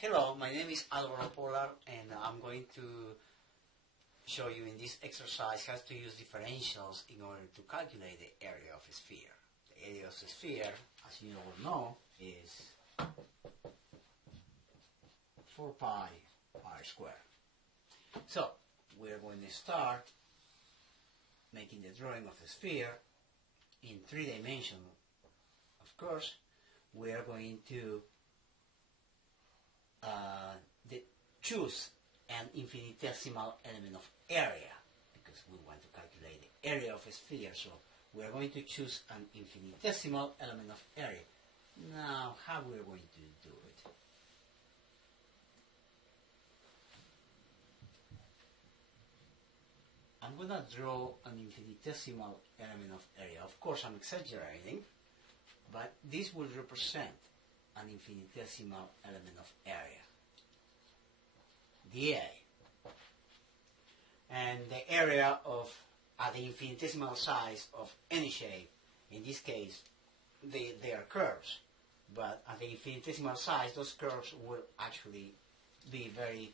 Hello, my name is Alvaro Polar, and I'm going to show you in this exercise how to use differentials in order to calculate the area of a sphere. The area of a sphere, as you all know, is 4 pi r squared. So, we're going to start making the drawing of the sphere in 3 dimensions. Of course, we are going to choose an infinitesimal element of area because we want to calculate the area of a sphere, so we are going to choose an infinitesimal element of area. Now, how we're going to do it? I'm going to draw an infinitesimal element of area. Of course, I'm exaggerating, but this will represent an infinitesimal element of area, dA. And the area of the infinitesimal size of any shape, in this case, they are curves, but at the infinitesimal size, those curves will actually be very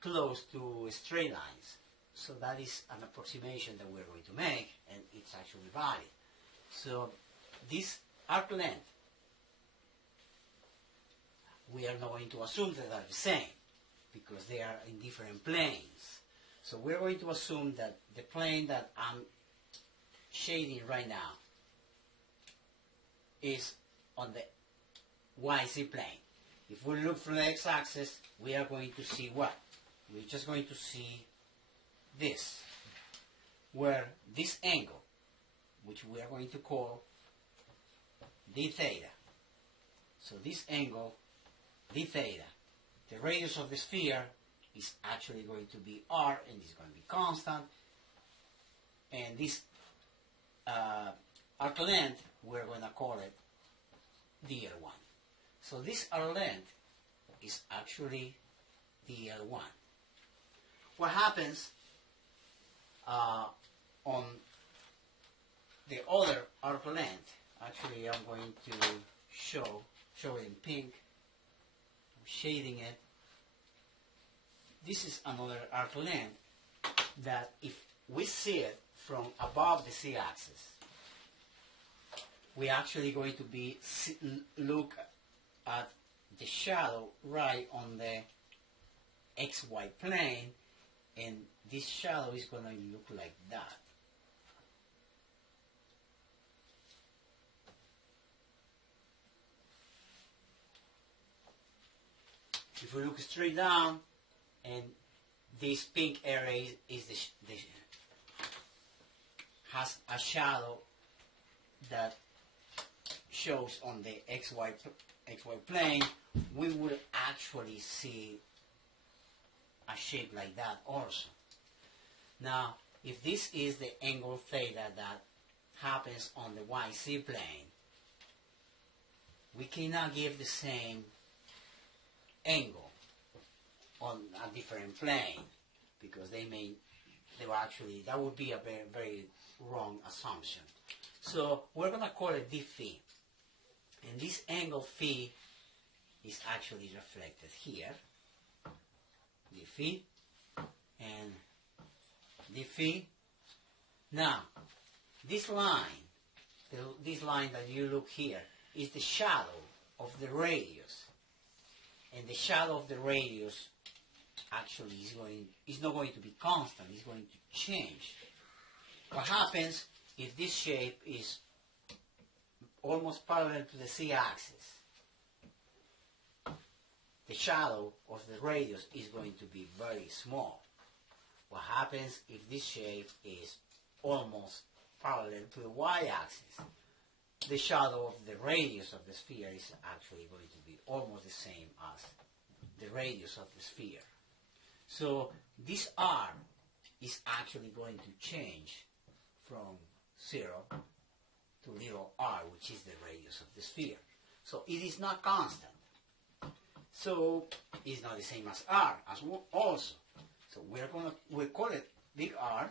close to straight lines. So that is an approximation that we're going to make, and it's actually valid. So this arc length, we are not going to assume that they're the same because they are in different planes. So we're going to assume that the plane that I'm shading right now is on the YZ plane. If we look from the x-axis, we are going to see what? We're just going to see this, where this angle, which we are going to call d theta. So this angle, d theta, the radius of the sphere is actually going to be r, and it's going to be constant. And this arc length, we're going to call it dl1. So this arc length is actually dl1. What happens on the other arc length? Actually, I'm going to show it in pink. I'm shading it. This is another arc length that if we see it from above the z-axis, we're actually going to be look at the shadow right on the xy plane, and this shadow is going to look like that. If we look straight down, and this pink area has a shadow that shows on the xy plane, we will actually see a shape like that also. Now, if this is the angle theta that happens on the YZ plane, we cannot give the same angle on a different plane because that would be a very, very wrong assumption. So we're going to call it d phi, and this angle phi is actually reflected here, d phi and d phi. Now, this line that you look here is the shadow of the radius, and the shadow of the radius actually is not going to be constant, it's going to change. What happens if this shape is almost parallel to the z-axis? The shadow of the radius is going to be very small. What happens if this shape is almost parallel to the y-axis? The shadow of the radius of the sphere is actually going to be almost the same as the radius of the sphere. So this r is actually going to change from 0 to little r, which is the radius of the sphere. So it is not constant. So it's not the same as r as also. So we call it big R,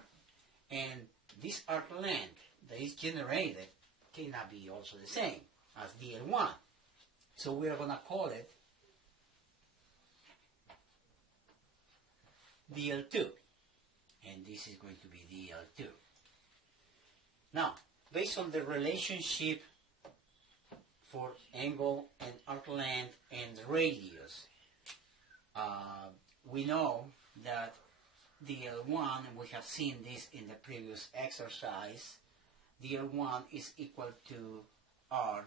and this arc length that is generated cannot be also the same as dl1. So we are going to call it dl2, and this is going to be dl2. Now, based on the relationship for angle and arc length and radius, we know that dl1, and we have seen this in the previous exercise, dl1 is equal to r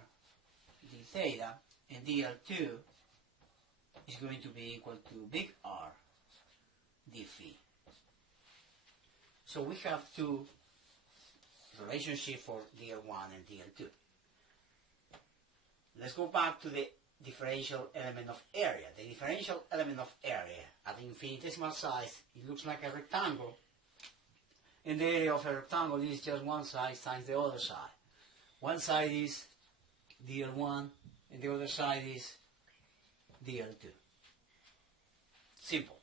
d theta, and dl2 is going to be equal to big R d phi. So we have two relationships for dl1 and dl2. Let's go back to the differential element of area. The differential element of area at infinitesimal size, it looks like a rectangle, and the area of a rectangle is just one side times the other side. One side is dl1 and the other side is dl2. Simple.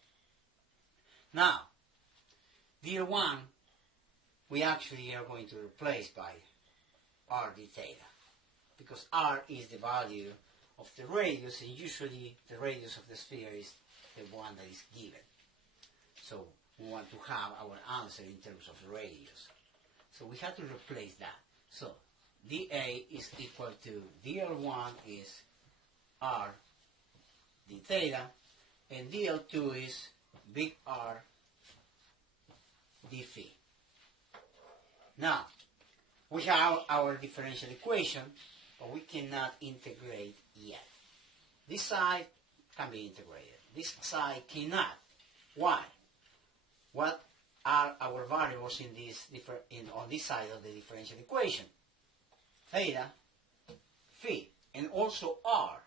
Now, dl1 we actually are going to replace by r d theta, because r is the value of the radius, and usually the radius of the sphere is the one that is given. So we want to have our answer in terms of radius. So we have to replace that. So dA is equal to dl1 is r d theta, and dl2 is big R d phi. Now, we have our differential equation, but we cannot integrate yet. This side can be integrated. This side cannot. Why? What are our variables in this on this side of the differential equation? Theta, phi, and also r.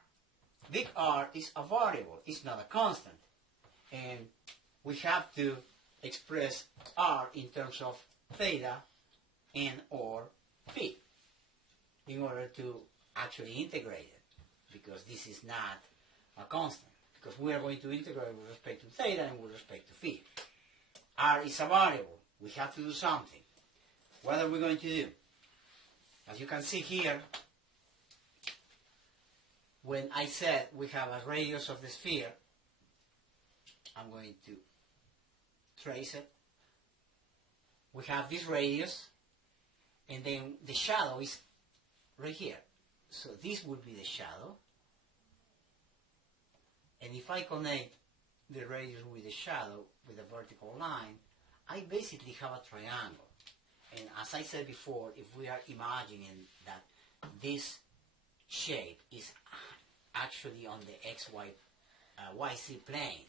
Big R is a variable. It's not a constant. And we have to express r in terms of theta and or phi in order to actually integrate it, because this is not a constant, because we are going to integrate with respect to theta and with respect to phi. R is a variable. We have to do something. What are we going to do? As you can see here, when I said we have a radius of the sphere, I'm going to trace it. We have this radius, and then the shadow is right here. So this would be the shadow. And if I connect the radius with the shadow with a vertical line, I basically have a triangle. And as I said before, if we are imagining that this shape is actually on the YC plane,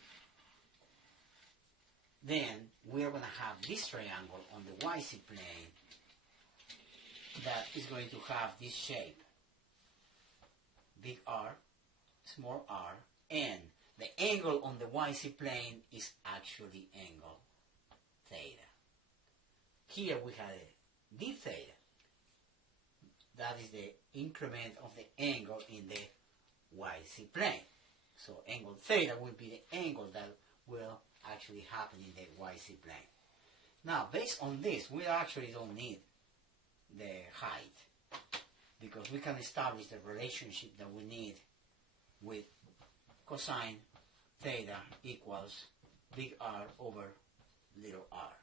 then we are going to have this triangle on the YC plane that is going to have this shape, big R, small r, and the angle on the YC plane is actually angle theta. Here we have a d theta. That is the increment of the angle in the YC plane. So angle theta will be the angle that will actually happen in the YC plane. Now, based on this, we actually don't need the height, because we can establish the relationship that we need with cosine theta equals big R over little r.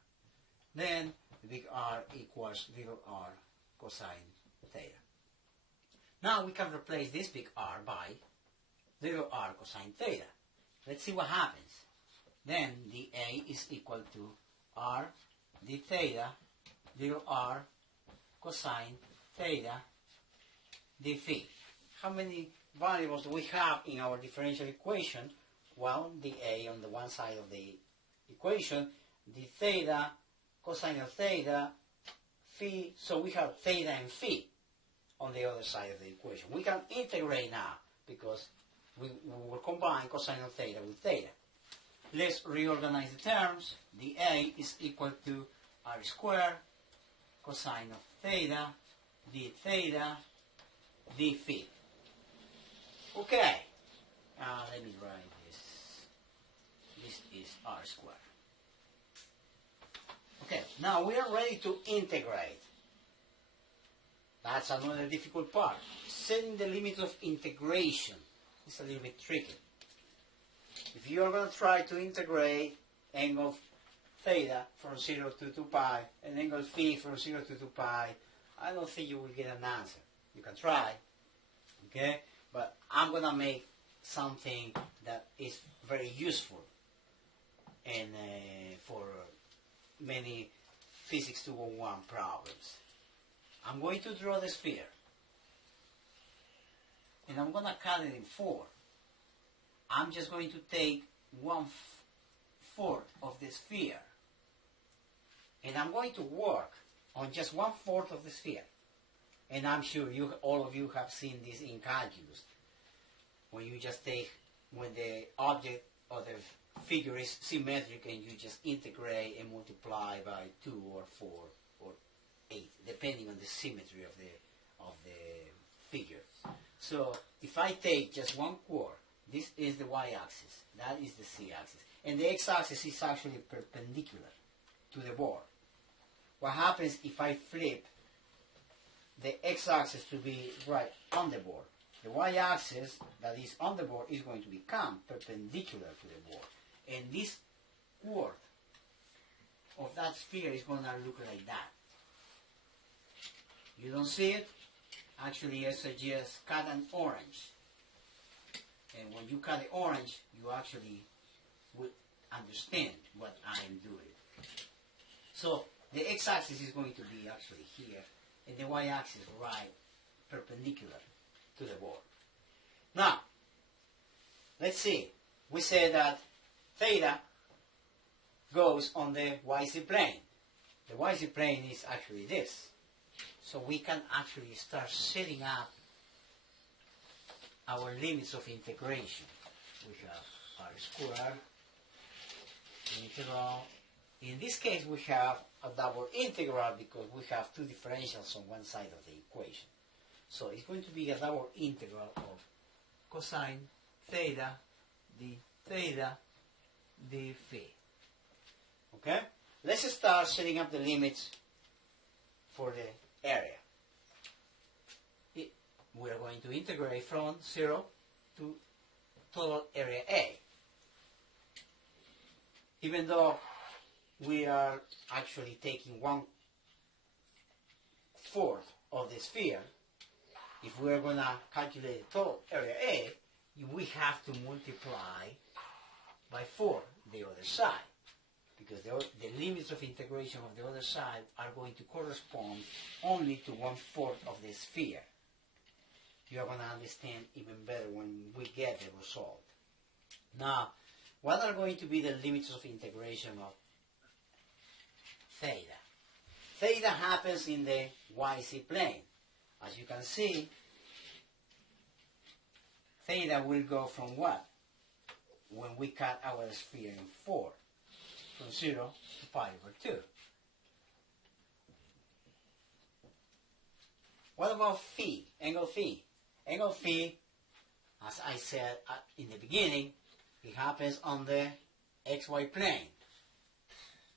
Then big R equals little r cosine theta. Now we can replace this big R by little r cosine theta. Let's see what happens. Then dA is equal to r d theta little r cosine theta d phi. How many variables do we have in our differential equation? Well, dA on the one side of the equation, d theta, cosine of theta, phi, so we have theta and phi on the other side of the equation. We can integrate now, because we will combine cosine of theta with theta. Let's reorganize the terms. dA is equal to r squared cosine of theta d theta d phi. Okay, let me write this. This is r squared. Okay, now we are ready to integrate. That's another difficult part. Setting the limit of integration is a little bit tricky. If you are going to try to integrate angle theta from 0 to 2 pi, and angle phi from 0 to 2 pi, I don't think you will get an answer. You can try, okay? But I'm going to make something that is very useful and for many Physics 201 problems. I'm going to draw the sphere, and I'm going to cut it in 4. I'm just going to take 1/4 of the sphere, and I'm going to work on just 1/4 of the sphere. And I'm sure all of you have seen this in calculus, when you just take, when the object or the figure is symmetric, and you just integrate and multiply by 2 or 4 or 8, depending on the symmetry of the figure. So if I take just 1/4, this is the y-axis, that is the z-axis, and the x-axis is actually perpendicular to the board. What happens if I flip the x-axis to be right on the board? The y-axis that is on the board is going to become perpendicular to the board. And this quarter of that sphere is going to look like that. You don't see it? Actually, I suggest cut an orange. And when you cut the orange, you actually will understand what I am doing. So the x-axis is going to be actually here, and the y-axis right perpendicular to the board. Now, let's see. We said that theta goes on the YZ plane. The YZ plane is actually this. So we can actually start setting up our limits of integration. We have r squared, integral. In this case, we have a double integral because we have two differentials on one side of the equation. So it's going to be a double integral of cosine theta d theta d phi. Okay? Let's start setting up the limits for the area. We are going to integrate from 0 to total area A. Even though we are actually taking 1/4 of the sphere, if we are going to calculate the total area A, we have to multiply by 4 the other side, because the limits of integration of the other side are going to correspond only to 1/4 of the sphere. You are going to understand even better when we get the result. Now, what are going to be the limits of integration of theta? Theta happens in the YZ plane. As you can see, theta will go from what? When we cut our sphere in 4, from 0 to pi over 2. What about phi, angle phi? Angle phi, as I said in the beginning, it happens on the XY plane.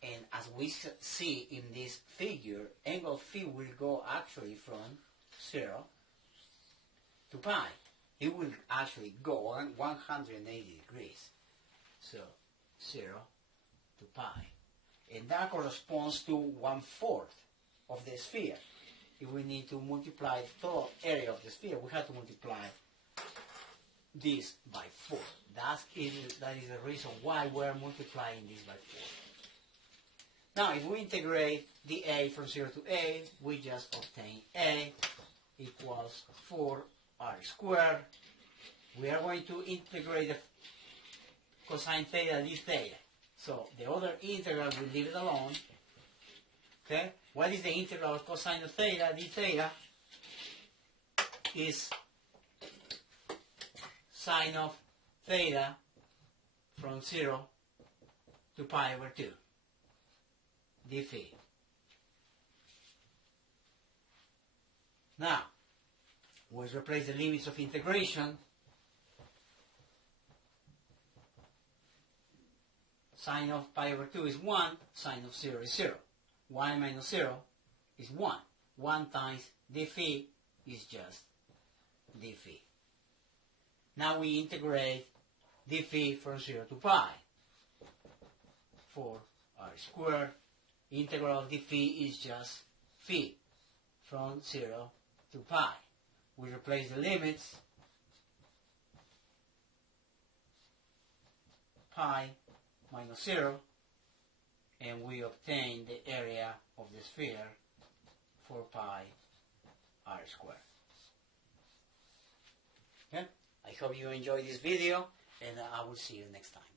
And as we see in this figure, angle phi will go actually from 0 to pi. It will actually go on 180 degrees. So 0 to pi. And that corresponds to 1/4 of the sphere. If we need to multiply the total area of the sphere, we have to multiply this by 4. That is the reason why we're multiplying this by 4. Now, if we integrate the A from 0 to A, we just obtain A equals 4r squared. We are going to integrate the cosine theta d theta. So the other integral, we leave it alone. Okay? What is the integral of cosine of theta d theta? Is sine of theta from 0 to pi over 2 d phi. Now, we replace the limits of integration. Sine of pi over 2 is 1, sine of 0 is 0. 1 minus 0 is 1. 1 times d phi is just d phi. Now we integrate d phi from 0 to pi. 4r squared. Integral of the phi is just phi from 0 to pi. We replace the limits. Pi minus 0, and we obtain the area of the sphere 4 pi r squared. Okay? I hope you enjoyed this video, and I will see you next time.